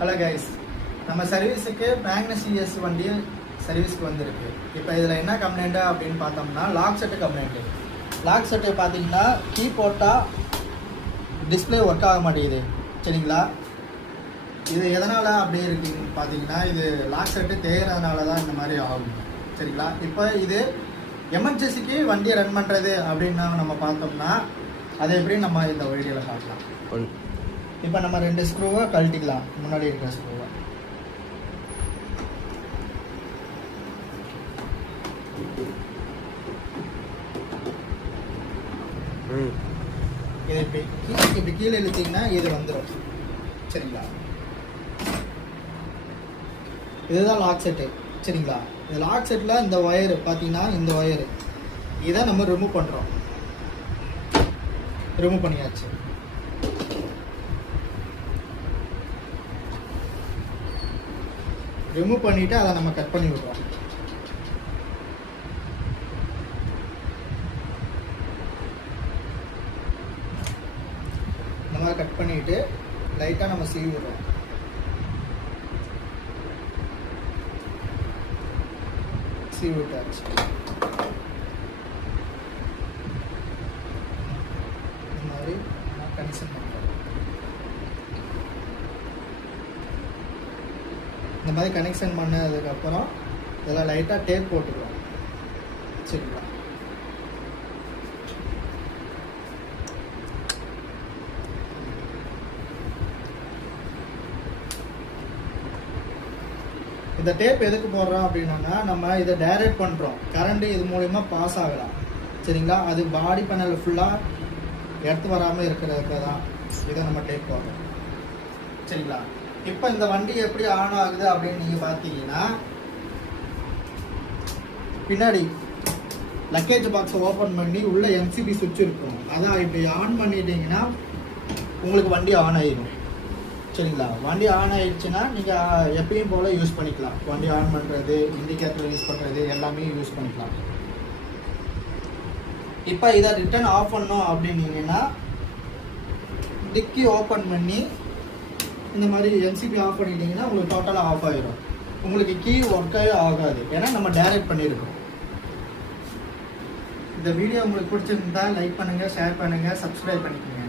Hello guys, நம்ம சர்வீஸுக்கு Magnus CS வண்டி சர்வீஸ்க்கு வந்திருக்கு. இப்போ இதில் என்ன கம்ப்ளைண்ட்டு அப்படின்னு பார்த்தோம்னா lock set complaint. Lock set பார்த்தீங்கன்னா கீ போட்டால் டிஸ்பிளே ஒர்க் ஆக மாட்டேங்குது. சரிங்களா, இது எதனால் அப்படி இருக்குன்னு பார்த்தீங்கன்னா இது லாக் செட்டு தேய்கிறதுனால தான் இந்த மாதிரி ஆகும். சரிங்களா, இப்போ இது எமர்ஜென்சிக்கு வண்டியை ரன் பண்ணுறது அப்படின்னு நம்ம பார்த்தோம்னா அதை எப்படி நம்ம இந்த வீடியோவில் பார்க்கலாம். இப்போ நம்ம 2 ஸ்க்ரூவை கழட்டிக்கலாம். முன்னாடி இருக்கிற ஸ்க்ரூவை இது இப்படி கீழே இழுத்தீங்கன்னா இது வந்துடும். சரிங்களா, இதுதான் லாக் செட்டு. சரிங்களா, இந்த லாக் செட்டில் இந்த ஒயரு பார்த்தீங்கன்னா இந்த ஒயரு இதை நம்ம ரிமூவ் பண்ணுறோம். ரிமூவ் பண்ணியாச்சு. ரிமூவ் பண்ணிவிட்டு அதை நம்ம கட் பண்ணி விடுறோம். இந்த மாதிரி கட் பண்ணிவிட்டு லைட்டாக நம்ம சீவி விடுறோம். சீவி விட்டாச்சு. இந்த மாதிரி நான் கனெக்ஷன் பண்ணுறோம். இந்த மாதிரி கனெக்ஷன் பண்ணதுக்கப்புறம் இதெல்லாம் லைட்டாக டேப் போட்டுக்கிறோம். சரிங்களா, இந்த டேப் எதுக்கு போடுறோம் அப்படின்னா நம்ம இதை டைரக்ட் பண்ணுறோம். கரண்ட்டு இது மூலிமா பாஸ் ஆகலாம். சரிங்களா, அது பாடி பேனல் ஃபுல்லாக எடுத்து வராமல் இருக்கிறதுக்கு தான் இதை நம்ம டேப் போடுறோம். சரிங்களா, இப்போ இந்த வண்டி எப்படி ஆன் ஆகுது அப்படின்னு நீங்கள் பார்த்தீங்கன்னா பின்னாடி லக்கேஜ் பாக்ஸை ஓப்பன் பண்ணி உள்ள எம்சிபி சுவிட்ச் இருக்கும். அதான் இப்படி ஆன் பண்ணிட்டீங்கன்னா உங்களுக்கு வண்டி ஆன் ஆகிடும். சரிங்களா, வண்டி ஆன் ஆகிடுச்சுன்னா நீங்கள் எப்பயும் போல் யூஸ் பண்ணிக்கலாம். வண்டி ஆன் பண்ணுறது, இண்டிகேட்டர் யூஸ் பண்ணுறது எல்லாமே யூஸ் பண்ணிக்கலாம். இப்போ இதை ரிட்டர்ன் ஆஃப் பண்ணோம் அப்படின்னீங்கன்னா டிக்கி ஓப்பன் பண்ணி இந்த மாதிரி என்சிபி ஆஃப் பண்ணிட்டீங்கன்னா உங்களுக்கு டோட்டலாக ஆஃப் ஆகிடும். உங்களுக்கு கீ ஒர்க்காகவே ஆகாது, ஏன்னா நம்ம டைரக்ட் பண்ணியிருக்கோம். இந்த வீடியோ உங்களுக்கு பிடிச்சிருந்தா லைக் பண்ணுங்கள், ஷேர் பண்ணுங்கள், சப்ஸ்கிரைப் பண்ணிக்கோங்க.